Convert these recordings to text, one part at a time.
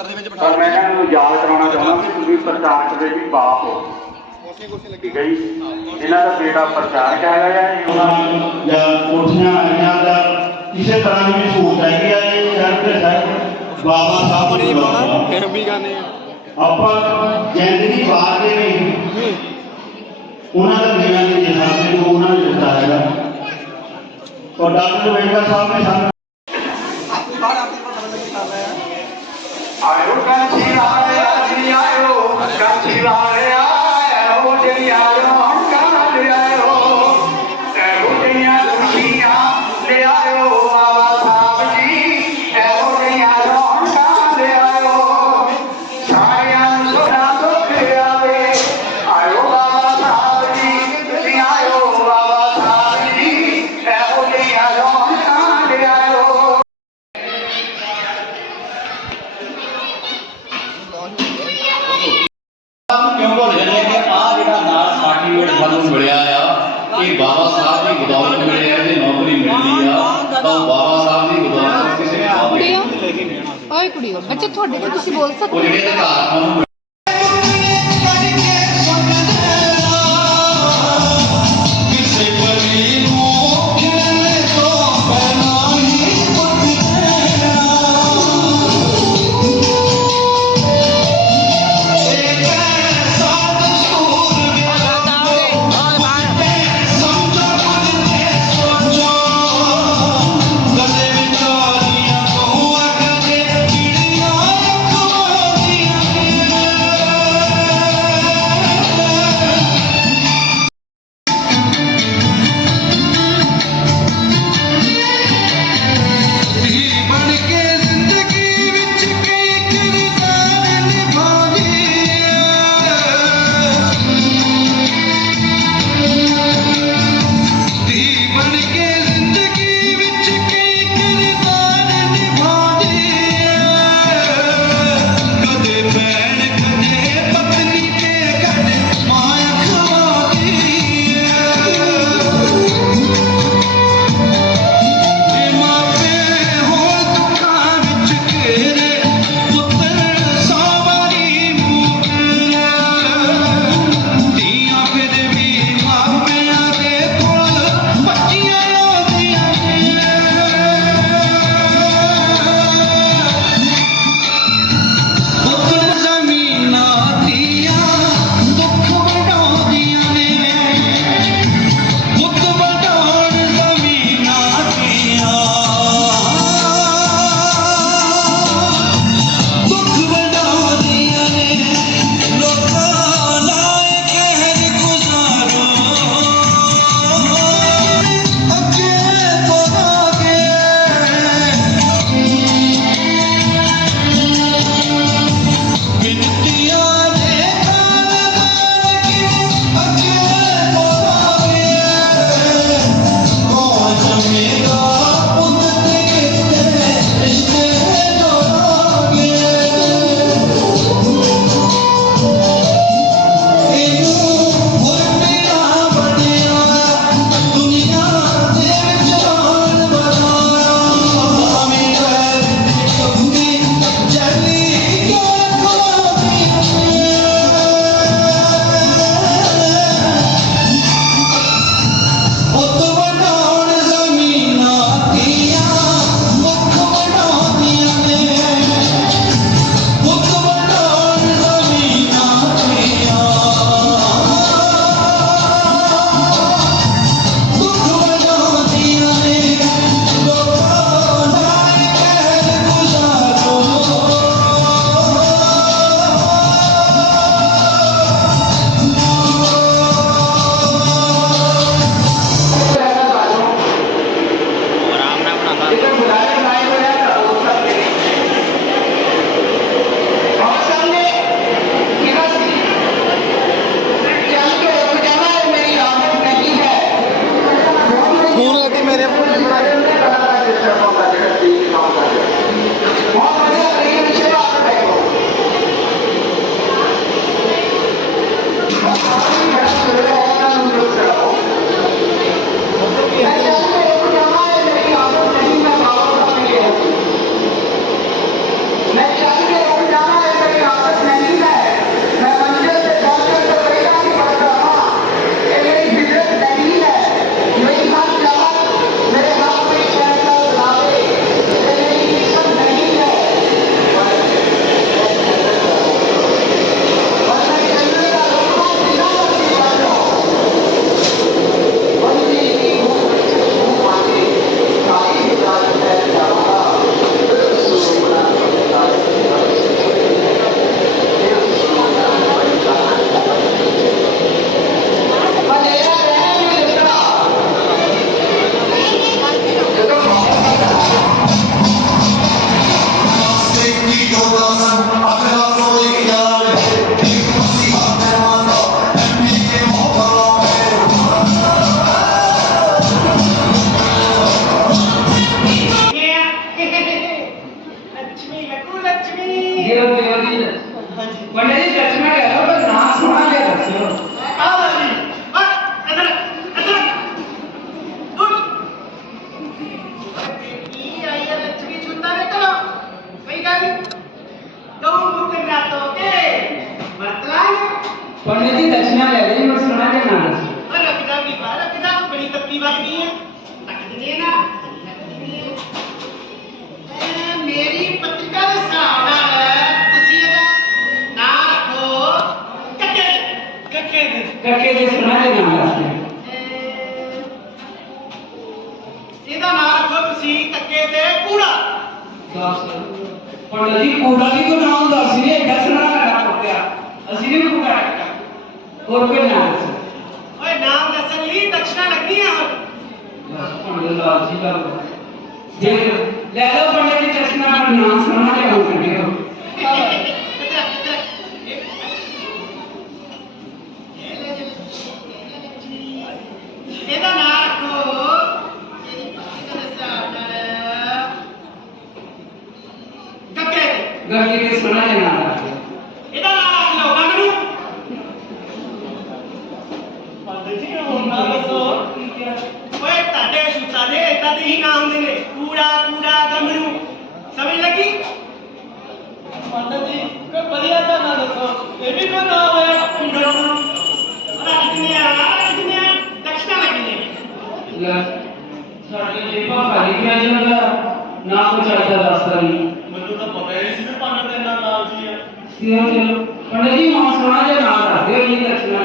ਦਫ਼ਤਰ ਦੇ ਵਿੱਚ ਬਿਠਾ ਪਰ ਮੈਂ ਇਹਨਾਂ ਨੂੰ ਯਾਦ ਕਰਾਉਣਾ ਚਾਹੁੰਦਾ ਕਿ ਤੁਸੀਂ ਪ੍ਰਚਾਰਕ ਦੇ ਵੀ ਬਾਪ ਹੋ। ਠੀਕ ਹੈ ਜੀ। ਇਹਨਾਂ ਦਾ ਬੇਟਾ ਪ੍ਰਚਾਰਕ ਹੈਗਾ ਇਹ ਉਹਨਾਂ ਨੂੰ ਜਾਂ ਕੋਠੀਆਂ ਆਈਆਂ ਦਾ ਕਿਸੇ ਤਰ੍ਹਾਂ ਦੀ ਵੀ ਸਹੂਲਤ ਹੈਗੀ ਆ ਇਹ ਸ਼ਹਿਰ ਦੇ ਸਾਹਿਬ ਬਾਬਾ ਸਾਹਿਬ ਨੂੰ ਬਣਾਉਣਾ ਫਿਰ ਵੀ ਗਾਣੇ ਆਪਾਂ ਜ਼ਿੰਦਗੀ ਬਾਹਰ ਦੇ ਵੀ ਉਹਨਾਂ ਦਾ ਜੀਵਨ ਦੇ ਹਿਸਾਬ ਨੂੰ ਉਹਨਾਂ ਨੇ ਦਿੱਤਾ ਹੈਗਾ। ਔਰ ਡਾਕਟਰ ਵੇਂਕਟ ਸਾਹਿਬ ਨੇ ਸਾਨੂੰ ਆਇਓ ਕਾਂਚੀ ਰਾਏ ਆਜੀ ਆਇਓ ਕਾਂਚੀ ਰਾਏ ਇਹ ਬਾਬਾ ਸਾਹਿਬ ਦੀ ਬਦੌਲਤ ਮਿਲਿਆ ਇਹਦੇ ਨੌਕਰੀ ਮਿਲਦੀ ਆ। ਤਾਂ ਉਹ ਬਾਬਾ ਸਾਹਿਬ ਦੀ ਬਦੌਲਤ ਕਿਸੇ ਕੰਮ ਦੀ ਕੁੜੀਓ ਓਏ ਕੁੜੀਓ ਬੱਚੇ ਤੁਹਾਡੇ ਤੇ ਤੁਸੀਂ ਬੋਲ ਉਹ ਸਕਦੇ ਜਿਹੜੇ ਅਧਿਕਾਰ ਸਾਨੂੰ ਦਰਸ਼ਨਾ ਲੈ ਲਈ ਮੈਂ ਸੁਣਾ ਕੇ ਨਾ ਦੱਸੋ ਓਏ ਰੱਖਦਾ ਵੀ ਬਾਹਰ ਰੱਖਦਾ ਬੜੀ ਤੱਤੀ ਵੱਜਦੀ ਹੈ ਦਿੰਦੀ ਹੈ ਨਾ ਐ। ਮੇਰੀ ਪੱਤਰਿਕਾ ਦੇ ਹਿਸਾਬ ਨਾਲ ਤੁਸੀਂ ਇਹਦਾ ਨਾਂ ਰੱਖੋ ਕੱਕੇ ਕੱਕੇ ਦੇ। ਕਰਕੇ ਜੇ ਸੁਣਾ ਕੇ ਨਾ ਅਹ ਇਹਦਾ ਨਾਂ ਰੱਖੋ ਤੁਸੀਂ ਕੱਕੇ ਤੇ ਕੂੜਾ। ਦੱਸ। ਪੰਡਿਤ ਜੀ ਕੂੜਾ ਵੀ ਕੋ ਨਾਮ ਦੱਸ ਨਹੀਂ ਇਹ ਦੱਸਣਾ और कोई नाम से ओए नाम दसल ही दक्षिणा लगनी है हम। सुभान जी का जे ले लो पंडित जी दक्षिणा पर नाम सुना के हम करते हो गगे सुना लेना ਜਦ ਹੀ ਨਾਮ ਹੁੰਦੇ ਨੇ। ਕੂੜਾ ਕੂੜਾ ਦਮਣੂ ਸਮਝ ਲੱਗੀ? ਪੰਡਤ ਜੀ ਕੋਈ ਵਧੀਆ ਤਾਂ ਨਾ ਦੱਸੋ। ਇਹ ਵੀ ਕੋਈ ਨਾਮ ਹੈ? ਕੁੰਡਲਾ ਰਾਜਨੀਆ ਰਾਜਨੀਆ ਦਕਸ਼ਨਾ ਲੱਗੀ ਨੇ। ਲੈ ਸਾਡੀ ਜੇਬਾਂ ਭਰੀ ਗਿਆ ਜਿਹਨਾਂ ਦਾ। ਨਾਮ ਚੱਲਦਾ ਦੱਸਦਾ ਨਹੀਂ। ਮੈਨੂੰ ਤਾਂ ਪਤਾ ਹੀ ਨਹੀਂ ਸੀ ਪੰਡਤ ਦਾ ਨਾਮ ਜੀ ਹੈ। ਸਿਰ ਚਲੋ ਪੰਡਤ ਜੀ ਮਾਂ ਸੋਹਣਾ ਜਿਹਾ ਨਾਮ ਦੱਸਦੇ ਹੋ ਜੀ ਦਕਸ਼ਨਾ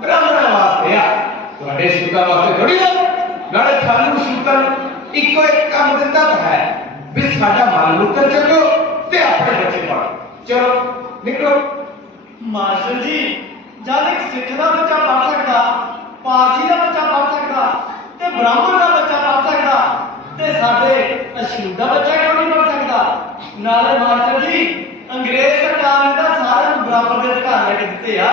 ਬ੍ਰਾਹਮਣਾਂ ਵਾਸਤੇ ਆ। ਤੁਹਾਡੇ ਸੂਤਾਂ ਵਾਸਤੇ ਥੋੜੀ ਨਾ ਨਾਲੇ ਤੁਹਾਨੂੰ ਸੂਤਾਂ ਨੂੰ ਇੱਕੋ ਇੱਕ ਕੰਮ ਦਿੱਤਾ ਤਾਂ ਹੈ ਵੀ ਸਾਡਾ ਮਾਲ ਮੁੱਕਰ ਚੱਕੋ ਤੇ ਆਪਣੇ ਬੱਚੇ ਪੜੋ ਚਲੋ ਨਿਕਲੋ। ਮਾਸਟਰ ਜੀ ਜਦ ਇੱਕ ਸਿੱਖ ਦਾ ਬੱਚਾ ਪੜ ਸਕਦਾ ਪਾਰਸੀ ਦਾ ਬੱਚਾ ਪੜ ਸਕਦਾ ਤੇ ਬ੍ਰਾਹਮਣ ਦਾ ਬੱਚਾ ਪੜ ਸਕਦਾ ਤੇ ਸਾਡੇ ਅਸ਼ੂਰ ਦਾ ਬੱਚਾ ਕਿਉਂ ਨਹੀਂ ਪੜ ਸਕਦਾ? ਨਾਲੇ ਮਾਸਟਰ ਜੀ ਅੰਗਰੇਜ਼ ਸਰਕਾਰ ਨੇ ਤਾਂ ਕੇ ਦਿੱਤੇ ਆ।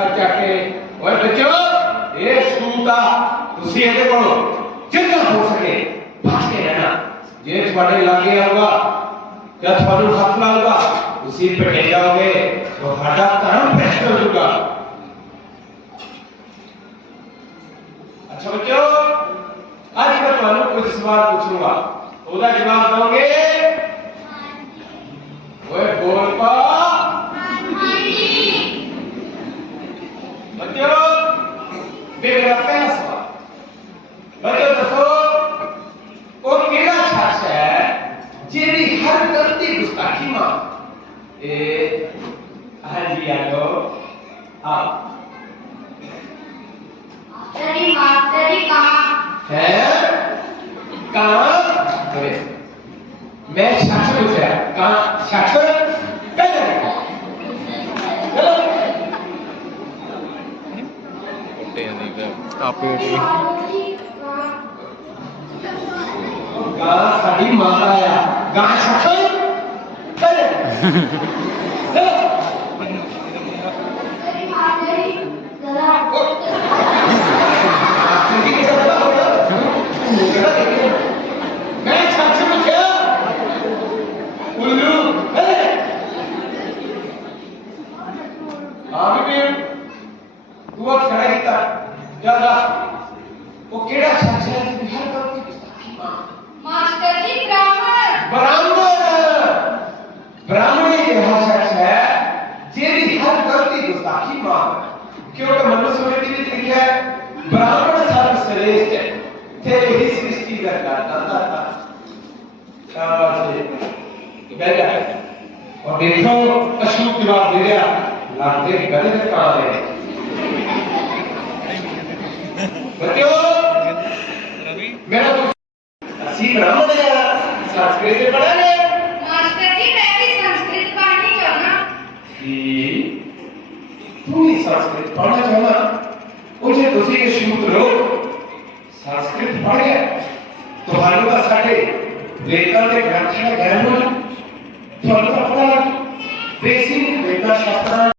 ਤੇਰੇ ਬੁੱਠਾ ਚੱਕ ਕੇ ਓਏ ਬੱਚੋ ਇਹ ਸੂਤਾ ਤੁਸੀਂ ਇਹਦੇ ਕੋਲ ਜਿੰਨਾ ਹੋ ਸਕੇ ਬਚ ਕੇ ਰਹਿਣਾ ਜੇ ਤੁਹਾਡੇ ਲਾਗੇ ਆਊਗਾ ਜਾਂ ਤੁਹਾਨੂੰ ਹੱਥ ਲਾਊਗਾ ਤੁਸੀਂ ਪਟੇ ਜਾਓਗੇ ਤੁਹਾਡਾ ਧਰਮ ਭ੍ਰਿਸ਼ਟ ਹੋ ਜਾਊਗਾ ਅੱਛਾ ਬੱਚੋ ਅੱਜ ਮੈਂ ਤੁਹਾਨੂੰ ਕੁਝ ਸਵਾਲ ਪੁੱਛੂੰਗਾ ਉਹਦਾ ਜਵਾਬ ਦੋਗੇ करे मैं शासन होता है कहा शासन सभी माता आया गां शासन युवक खड़ा ही था ज़्यादा। वो केड़ा सच्चा है बिहार का की किसकी माँ मास्टर जी ब्राह्मण। ब्राह्मण। ब्राह्मण ये यह सच है जे भी हर गलती गुस्ताखी माँ क्योंकि मनुष्य में भी लिखा है ब्राह्मण सर्वश्रेष्ठ है। तेरे ही सृष्टि का दाता था शाबाश बेटा और देखो अशुभ की बात दे दिया लगते गले में कहा है बच्चों मेरा तो ਅਸੀਂ ਬ੍ਰਾਹਮਣ ਹੈ ਸੰਸਕ੍ਰਿਤ में पढ़ा है ਮਾਸਟਰ ਜੀ ਮੈਂ ਵੀ ਸੰਸਕ੍ਰਿਤ ਪੜ੍ਹਨੀ ਚਾਹਨਾ कि तू ही संस्कृत पढ़ना चाहना मुझे तुसी के शूद्र हो संस्कृत पढ़ गया ਤੁਹਾਨੂੰ ਤਾਂ ਸਾਡੇ ਵੇਦਾਂ ਦੇ ਗ੍ਰੰਥਾਂ ਦਾ ਗਿਆਨ ਹੋ ਜੂ ਤੁਹਾਨੂੰ ਤਾਂ ਪਤਾ ਲੱਗ ਬੇਸਿਕ ਵੇਦਾਂ ਸ਼ਾਸਤਰਾਂ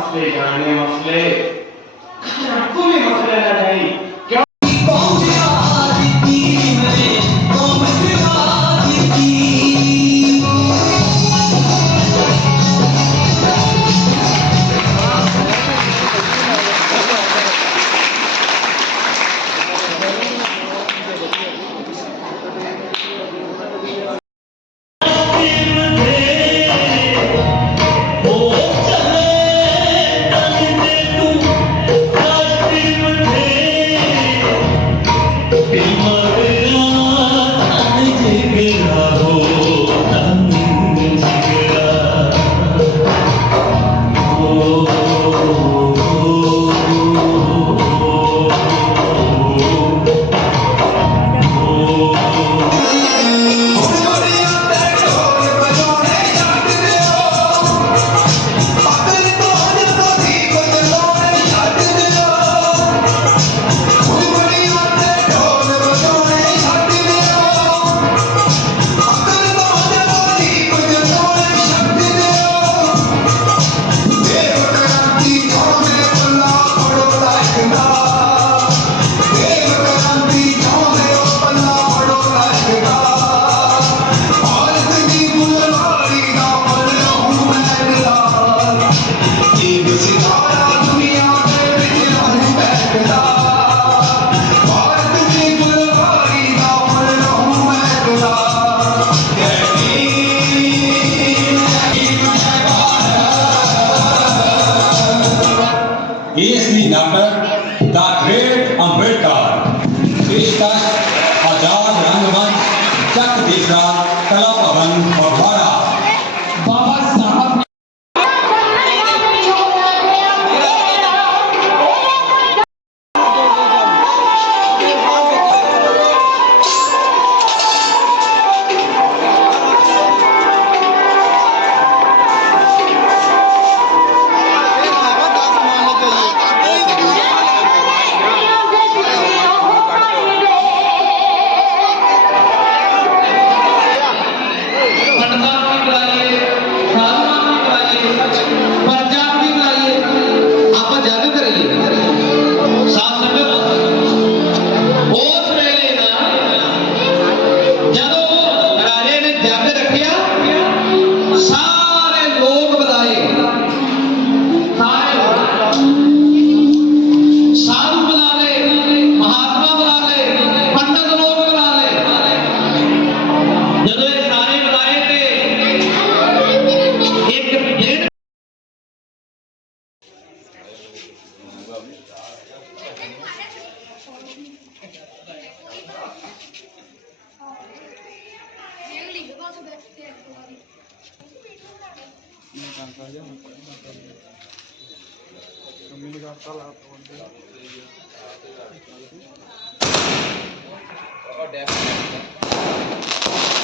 मसले जाने मसले। कोई मसले ना नहीं ficar ini kangkanya mukanya kangkanya memilih atau apa oh definitely